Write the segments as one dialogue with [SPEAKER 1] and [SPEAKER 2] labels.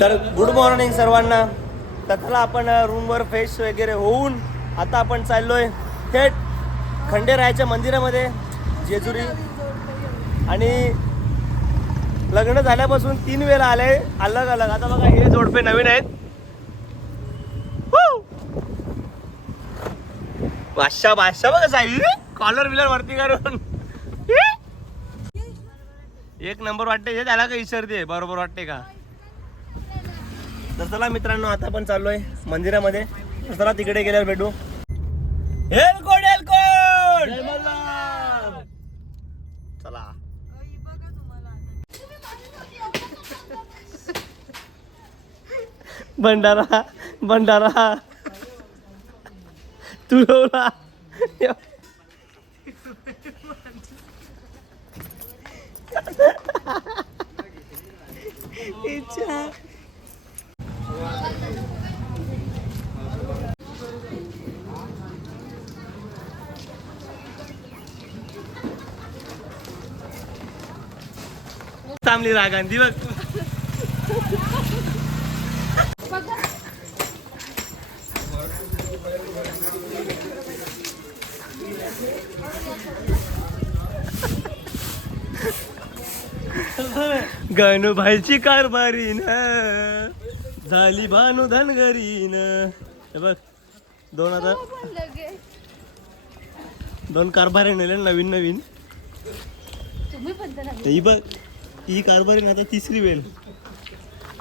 [SPEAKER 1] तर good morning सर्वांना. तर चला आपण रूमवर फ्रेश वगैरे होऊन आता आपण चाललोय थेट खंडेरायाच्या मंदिरामध्ये जेजुरी. आणि लग्न झाल्यापासून तीन वेळा आले अलग अलग. आता बघा हे जोडपे नवीन आहेत. बादशाह बादशाह बघा साहेब कॉलर बिलर वरती करून. एक नंबर वाटते हे त्याला का विसरते बरोबर वाटते का? तर चला मित्रांनो आता आपण चाललोय मंदिरामध्ये. तर चला तिकडे गेल्यावर भेटू. एलकोड एलकोड चला. भंडारा भंडारा. तुळवला. थांबली रागांधी बघ गणूभाईची कारभारी न झाली भानू धनगरी न हे बघ दोन आता. दोन कारभारी नेले नवीन नवीन. ही बघ ही कारभारी ना आता तिसरी वेळ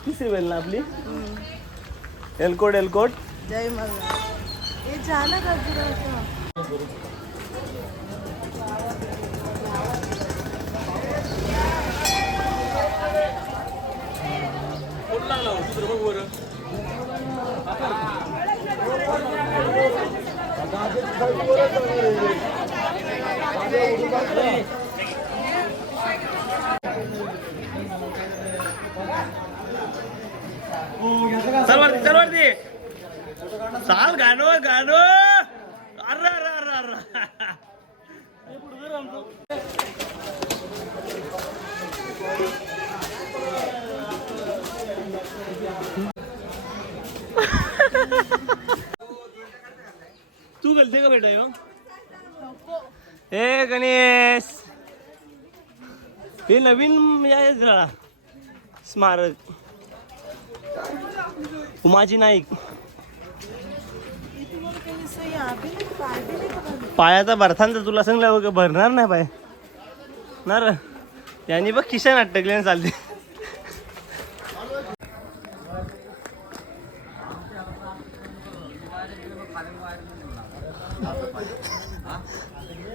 [SPEAKER 1] तिसरी वेळ ना आपली? एलकोट एलकोट.
[SPEAKER 2] जय मला हे झालं का तुला
[SPEAKER 1] चल वरती चल वरती चाल गाणं गाणं अरे अरे अरे अरे तू गलते का बेटा हे गणेश. हे नवीन या स्मारक. उमाजी नाईक. पायाचा भरताना तुला सांगलं भरणार नाही पाय. ना र. यांनी बघ किशन अटकले चालते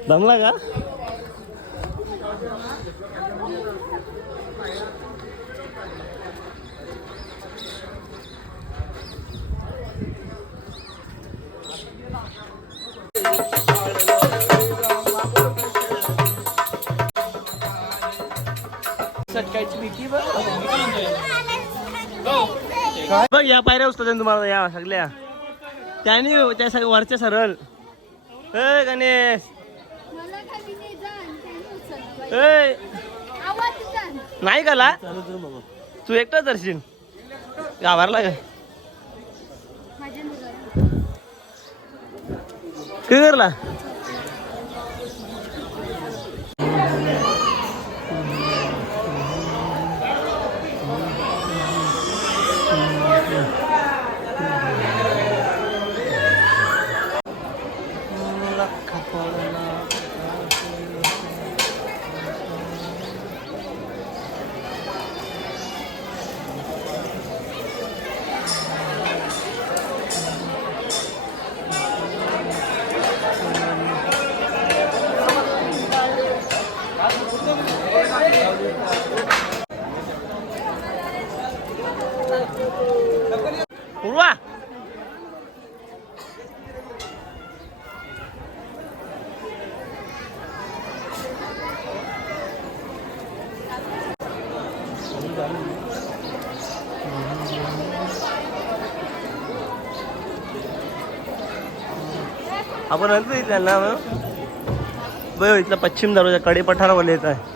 [SPEAKER 1] दमला का? बघ या पायऱ्या उचलत तुम्हाला या सगळ्या. त्यांनी त्या सगळ्या वरच्या सरळ. ए गणेश
[SPEAKER 3] मला खाली नाही जा आणि त्यांनी उचललं.
[SPEAKER 1] ए
[SPEAKER 3] आवाज जा.
[SPEAKER 1] नाही काला तू गावारला काय
[SPEAKER 3] माझ्या मुलाला.
[SPEAKER 1] काय करला उडवा आपण आणतो इथल्या ना बघ. इथला पश्चिम दरवाजा कडे पठारावाले येत आहे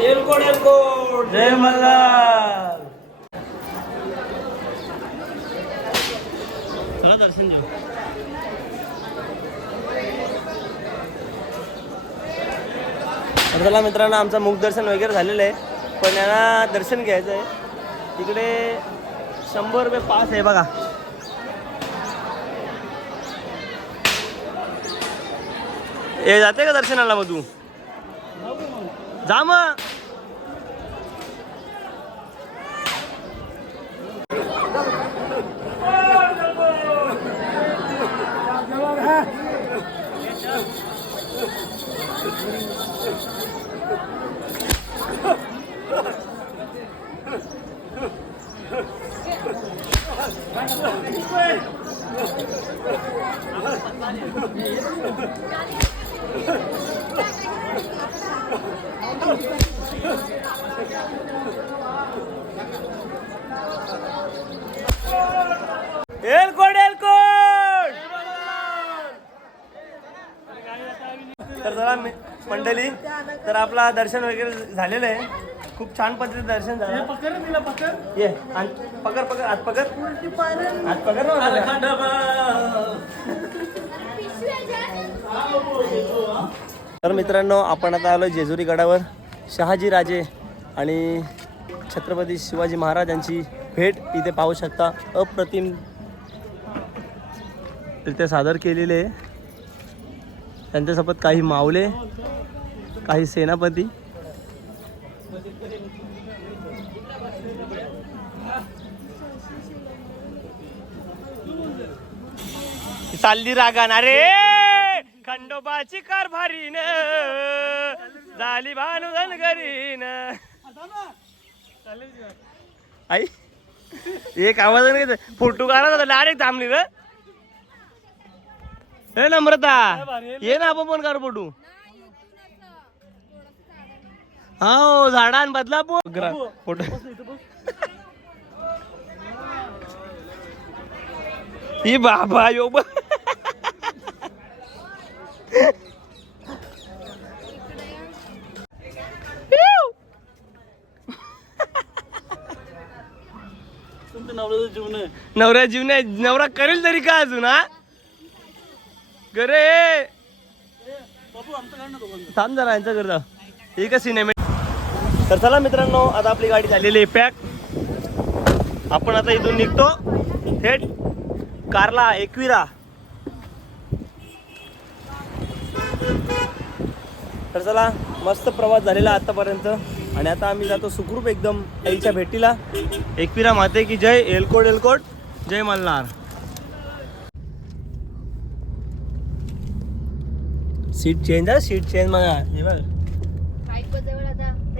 [SPEAKER 1] एलकोड एलकोड जय मल्हार चला दर्शन घेऊ तर चला मित्रांनो आमचं मुख दर्शन वगैरे झालेलं आहे. पण यांना दर्शन घ्यायचं आहे. तिकडे शंभर रुपये पास आहे बघा. ए जाते का दर्शनाला मग तू? जा मग. एलकोड एलकोड तर चला मंडळी तर आपला दर्शन वगैरे झालेलं आहे. खूप छान पद्धतीने दर्शन झालं. ये आण, पकड पकड हात पकड. हात पकड ना माझा. तर मित्रांनो आपण आता आलो जेजुरी गडावर. शहाजी राजे आणि छत्रपती शिवाजी महाराज यांची भेट इथे पाहू शकता. अप्रतिम रित्या सादर केलेले त्यांच्यासोबत काही मावले काही सेनापती. चालली रागान. अरे खंडोबाची कारभारीन झाली भानु धनगरीन आई एक आवाज नाही येत. फोटो काढा डायरेक्ट थांबली रे. हे नम्रता ये ना आपण पण काढू फोटो. हा हो, झाडान बदला फोटो. ही बाबा यो बा. नवरा जीव नाही नवरा करेल तरी का अजून हा? गरे! थांब जरा यांचं करता हे आहे सिनेमे तर चला मित्रांनो आता आपली गाडी झालेली आहे पॅक आपण आता इथून निघतो. थेट कारला एकविरा. तर चला मस्त प्रवास झालेला आतापर्यंत. आणि आता आम्ही जातो सुखरूप एकदम आईच्या भेटीला. एकविरा माते की जय एलकोट एलकोट. जय मल्हार. सीट चेंज आहे सीट चेंज हे बघ.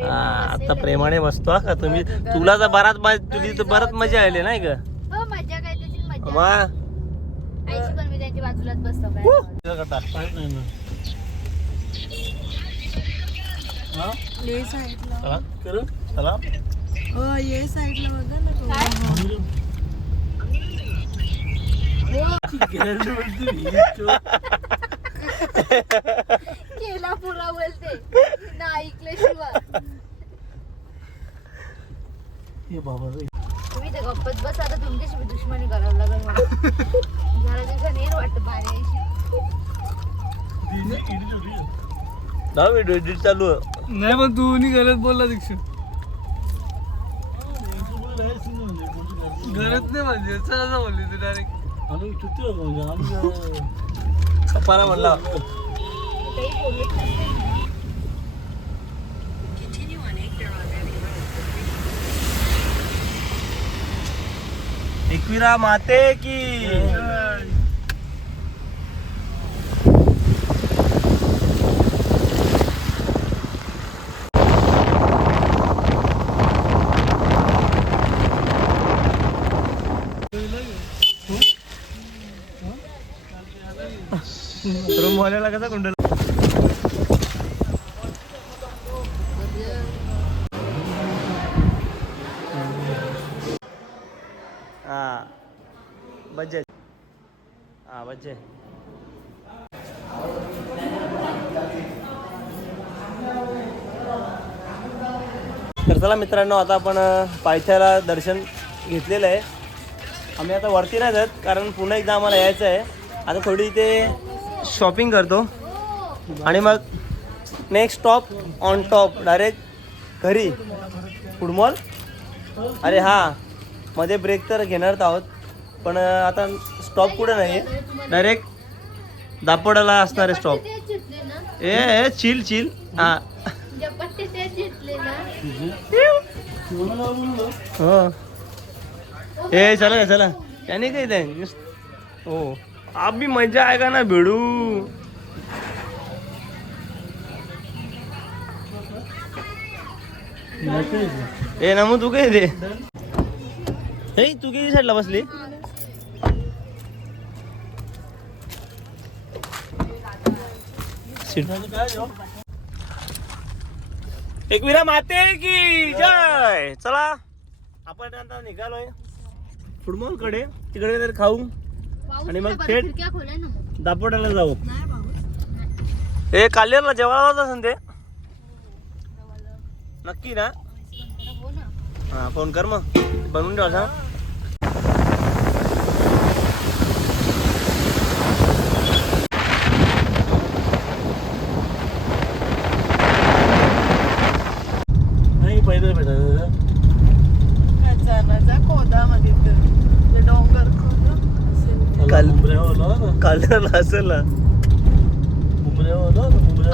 [SPEAKER 1] हा, आता प्रेमाने बसतो का तुम्ही? तुला तर बराच मजा तुझी तर बराच मजा आली नाही का?
[SPEAKER 3] हो मजा काय त्याची मजा
[SPEAKER 1] मग
[SPEAKER 3] आईची पण मी त्यांच्या बाजूलाच बसतो काय
[SPEAKER 2] ये साईडला
[SPEAKER 1] चला करू चला
[SPEAKER 2] हो ये साईडला बघा ना तो.
[SPEAKER 3] केला पुरा बोलते. ना ऐकल्याशिवाय तुम्ही तर गप्पच बस आता तुमच्याशी बी दुश्मनी करावं लागेल मला. जरा दिवसांनी येईल वाटतं भारी
[SPEAKER 1] ना व्हिडिओ एडिट चालू आहे.
[SPEAKER 4] नाही पण तू नाही गलत बोलला दीक्षा. गलत नाही म्हणजे चला बोलली तू डायरेक्ट
[SPEAKER 1] म्हणला
[SPEAKER 3] काही बोलत नाही
[SPEAKER 1] एकविरा माते की वाल्याला कसा कुंडल? हा. बजे हा चला मित्रांनो आता आपण पायथ्याला दर्शन घेतलेलं आहे. आम्ही आता वरती नाही जात कारण पुन्हा एकदा आम्हाला यायचं आहे. आता थोडी इथे शॉपिंग करतो. आणि मग next stop on top direct घरी. फूड मॉल अरे हां मध्ये ब्रेक तर घेणारच आहोत. पण आता स्टॉप कुठं नाही आहे डायरेक्ट दापोडाला असणार आहे स्टॉप ए ए चिल चिल हां. हो. ए चला चला. त्याने काय ते हो. आप भी मजा आएगा ना भिडू। ए नमू तू काय ते हे तू किती साईडला बसली? एक विरा माते की जय! चला। आपण आता निघालोय फुटबॉलकडे तिकडे खाऊ. आणि मग थेट- दापोटाला जाऊ. ए कालेरला जेवायला जात असेल ते? नक्की ना?
[SPEAKER 3] हो ना.
[SPEAKER 1] हा फोन कर मग. बनवून ठेवा सांग नाही पहिले भेटायचं
[SPEAKER 2] खजानाचा खोदामध्ये तर ते डोंगर खोद असेल
[SPEAKER 1] काल कालेरला असेल ना.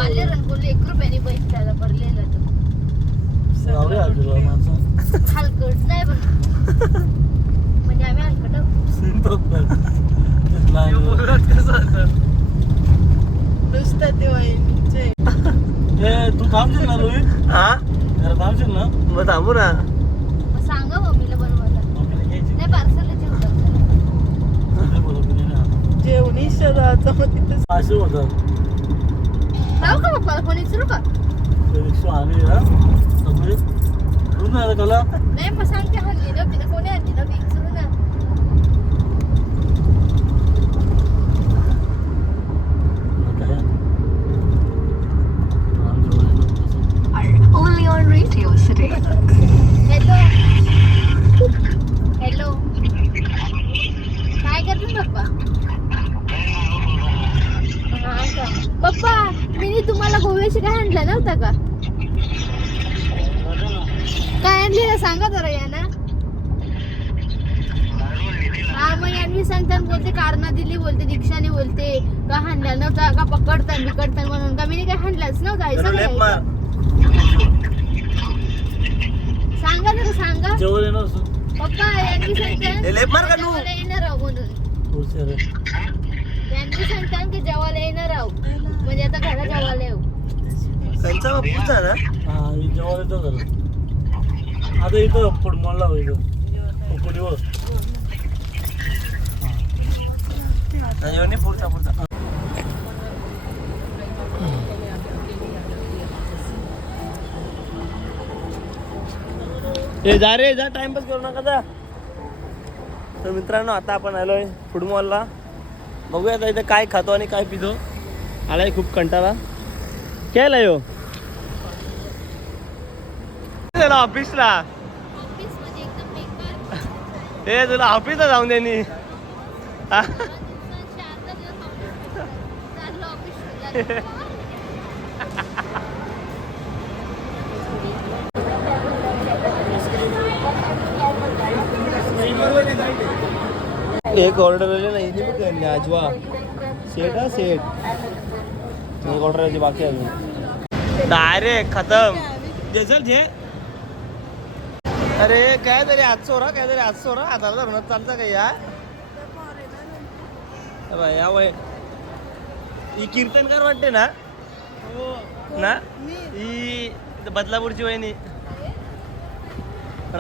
[SPEAKER 3] आले रंगोली एक रुपयाने पैसे त्याला भरलेला तो. हलकट नाही पण. म्हणजे आम्ही हलकट
[SPEAKER 4] असं
[SPEAKER 2] नुसतं ते वहिनीचे
[SPEAKER 5] तू थांबशील ना रोहित.
[SPEAKER 1] हा?
[SPEAKER 5] जरा थांबशील ना?
[SPEAKER 1] मग थांबू ना
[SPEAKER 3] मग सांगा मम्मीला बनवायला
[SPEAKER 5] आपल्याला यायची
[SPEAKER 3] नाही पार्सलला जेवण
[SPEAKER 5] नाही बोलत मी ना
[SPEAKER 2] जेवणी शहराचं मग
[SPEAKER 5] होतात
[SPEAKER 3] जाऊ का पप्पा कोणी विचारू का
[SPEAKER 5] रिक्षा आली ना सगळे नाही आला त्याला
[SPEAKER 3] नाही मग सांगते हल्ली ना तिला कोणी हल्ली ना विचारू ना
[SPEAKER 5] काय आमच्या
[SPEAKER 6] Only on Radio City.
[SPEAKER 3] Hello hello काय करतो पप्पा हा का? पप्पा मी तुम्हाला गोव्याशी काय आणलं नव्हतं का काय आणली ना सांगा जरा या ना हा मग सांगतात बोलते कारणा दिली बोलते दीक्षाने बोलते. का हाणल्या नव्हता का पकडतात बिकडतात म्हणून. का मी काय हाणलाच नव्हता सांगा जरा सांगा. पप्पा यांनी सांगतात येणार आहो म्हणून. यांनी सांगतात की जेवायला येणार आहो. म्हणजे आता घरा जेवायला येऊ.
[SPEAKER 1] त्यांचा बापूचा ना
[SPEAKER 5] हा जरा आता इथं फुटबॉलला होईल. पुढीवर
[SPEAKER 1] जेवणी पुढचा पुढचा. ए जा रे जा टाइमपास करू नका जा. तर मित्रांनो आता आपण आलोय फूड मॉलला बघूया आता इथे काय खातो आणि काय पितो. आलाय खूप कंटाळा. केला यो ऑफिसला
[SPEAKER 3] ऑफिस एकदम बेकार.
[SPEAKER 1] ए तुला ऑफिसला जाऊन दे एक ऑर्डर आली ना इथे बघ त्यांनी आजवा. सेट हा सेट एक ऑर्डर यायची बाकी अजून. डायरेक्ट खतम. जे चल जे अरे काय तरी आज चोरा काय तरी आज चोरा हाताला धरून चालतं का या या वय ही कीर्तनकार वाटते ना? ना? ही बदलापूरची वहिनी.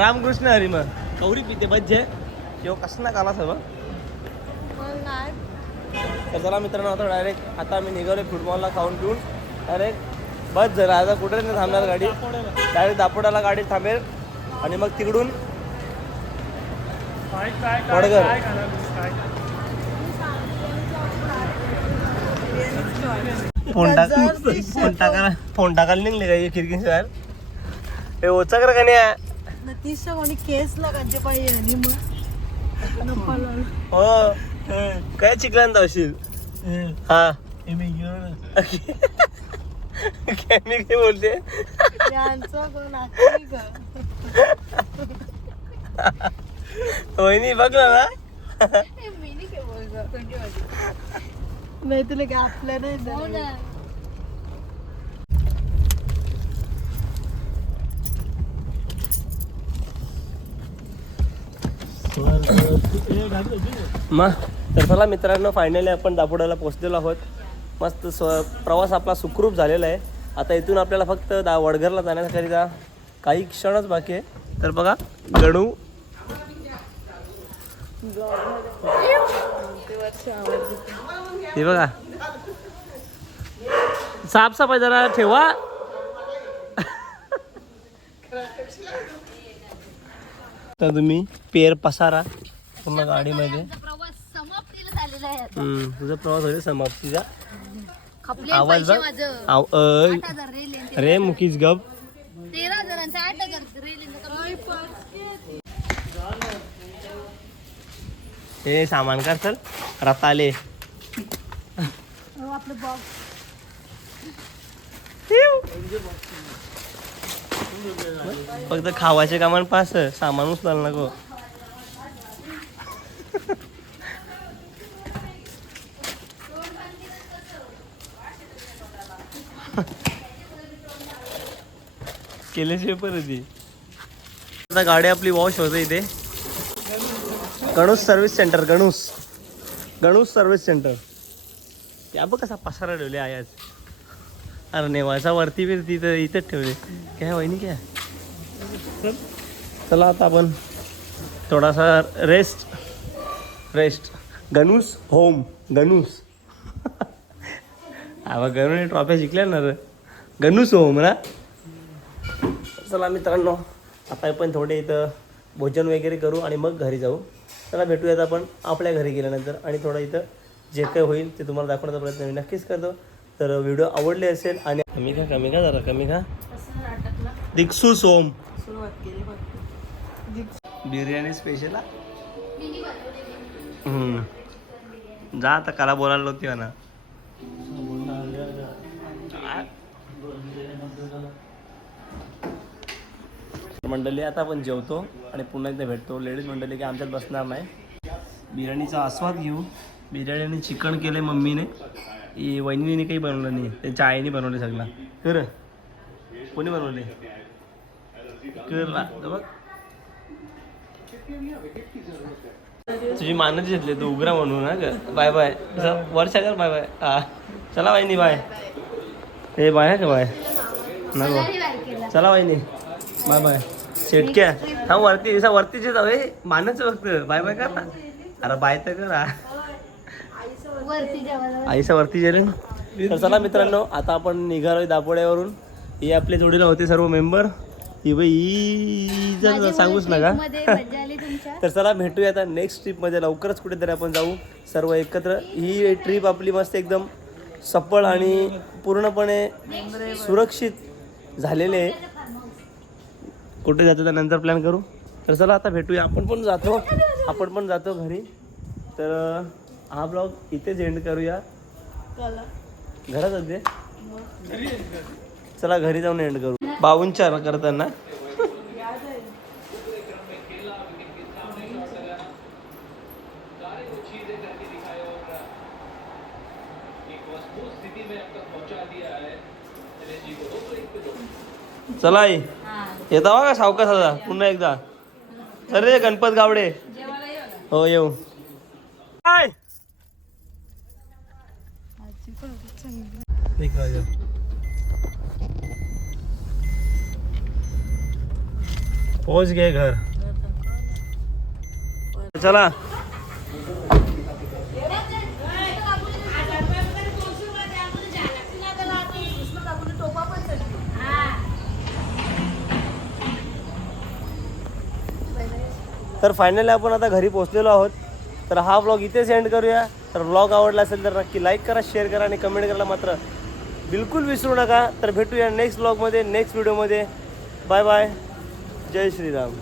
[SPEAKER 1] रामकृष्ण हरी मग. कौरी पिते बज्जे. किंवा कसं काला तर चला मित्रांनो आता डायरेक्ट आता आम्ही निघालो फुटबॉलला खाऊन पिऊन डायरेक्ट बस जरा आता कुठे नाही थांबणार गाडी. डायरेक्ट दापोडाला गाडी थांबेल. आणि मग तिकडून वडगर फोन टाक फोन टाकायला फोन टाकायला निघले का? खिडकी बाहेर हे का नाही?
[SPEAKER 2] ना तीस कोणी केस लगायचे पाहिजे
[SPEAKER 1] हो. काय चिकलान धावशील हा काय मी काय बोलते?
[SPEAKER 2] यांचं कोण आखरी ग
[SPEAKER 1] वहिनी बघ ना
[SPEAKER 3] नाही
[SPEAKER 2] तुला आपल्या नाही
[SPEAKER 3] हो
[SPEAKER 1] मग तर चला मित्रांनो फायनली आपण दापोड्याला पोहोचलेलो आहोत. मस्त स्व प्रवास आपला सुखरूप झालेला आहे. आता इथून आपल्याला फक्त दा वडघरला जाण्याकरिता काही क्षणच बाकी आहे. तर बघा गणू. हे बघा. साफसफाई जरा ठेवा. तर तुम्ही पेर पसारा पूर्ण गाडीमध्ये. तुझा प्रवास होईल समाप्तीचा.
[SPEAKER 3] खपले
[SPEAKER 1] आवाज
[SPEAKER 3] पैसे
[SPEAKER 1] बघ. अरे मुकीच गप.
[SPEAKER 3] तेरा आठ हजार.
[SPEAKER 1] हे सामान कर चल. रताले
[SPEAKER 3] आपलं बॉक्स
[SPEAKER 1] फक्त खावाचे कामान पास सामान उचलायला नको. केल्याशिवाय परत ये. आता गाडी आपली वॉश होते इथे. गणूस सर्व्हिस सेंटर गणूस. गणूस सर्व्हिस सेंटर त्या बघ कसा पसारा ठेवले आहे आज. अरे नेवाचा वरती बिरती तर इथंच ठेवले. काय वहिनी काय चला आता आपण थोडासा रेस्ट रेस्ट गणूस होम गणूस. हा गणूने ट्रॉफ्या जिंकल्या ना रे. गणूस होम ना? चला मित्रांनो आता आपण थोडे इथं भोजन वगैरे करू आणि मग घरी जाऊ. चला भेटूयात आपण आपल्या घरी गेल्यानंतर आणि थोडं इथं जे काही होईल ते तुम्हाला दाखवण्याचा प्रयत्न मी नक्कीच करतो. तर व्हिडिओ आवडले असेल आणि कमी का कमी का जरा कमी का दिक्सू सोम.
[SPEAKER 2] सुरुवात केली फक्त
[SPEAKER 1] बिर्याणी स्पेशल जा आता काला बोलायला होती ना मंडळी आता आपण जेवतो आणि पुन्हा एकदा भेटतो. लेडीज मंडळी की आमच्यात बसणार नाही. बिर्याणीचा आस्वाद घेऊ. बिर्याणी चिकन केलं मम्मीने. वहिनीने काही बनवलं नाही. त्यांच्या आईने बनवले सगळं. कर. कोणी बनवले कर रा- बघ. तुझी मानच घेतली तू उग्रा म्हणून ना ग. Bye bye. वर्षा कर बाय बाय. हा. चला वाहिनी बाय. हे बाय का बाय. ना
[SPEAKER 3] नाही
[SPEAKER 1] चला वाहिनी. Bye bye. शेटक्या हा वरती वरतीचे जाऊ हे मानच फक्त बाय बाय कर ना. अरे बाय तर कर हा.
[SPEAKER 3] वरती
[SPEAKER 1] गेले तर चला मित्रांनो आता आपण निघालोय दापोड्यावरून. हे आपले जोडीला होते सर्व मेंबर. ही बाई ही जर सांगूच नका. तर चला भेटूया आता नेक्स्ट ट्रिपमध्ये लवकरच कुठेतरी आपण जाऊ. सर्व एकत्र. ही ट्रिप आपली मस्त एकदम सफळ आणि पूर्णपणे सुरक्षित झालेले आहे. कुठे जातो तर नंतर प्लॅन करू. तर चला आता भेटूया. आपण पण जातो. आपण पण जातो घरी. तर हा ब्लॉग इथेच एंड करूया
[SPEAKER 2] चला।
[SPEAKER 1] घरात होते चला घरी जाऊन एंड करू। बावनचार करताना। चला आई। येता का सावकाश आता पुन्हा एकदा. अरे गणपत गावडे. हो येऊ. काय
[SPEAKER 2] आजी पण होती चांगली
[SPEAKER 1] एक पहुंच गए घर. चला. तर फायनली आपण आता घरी पोहोचलेलो आहोत. तर हा व्लॉग इथेच एंड करूया. तर व्लॉग आवडला असेल तर नक्की लाईक करा शेअर करा आणि कमेंट करायला मात्र बिलकुल विसरू नका. तर भेटूया नेक्स्ट ब्लॉगमध्ये नेक्स्ट व्हिडिओमध्ये बाय बाय जय श्रीराम.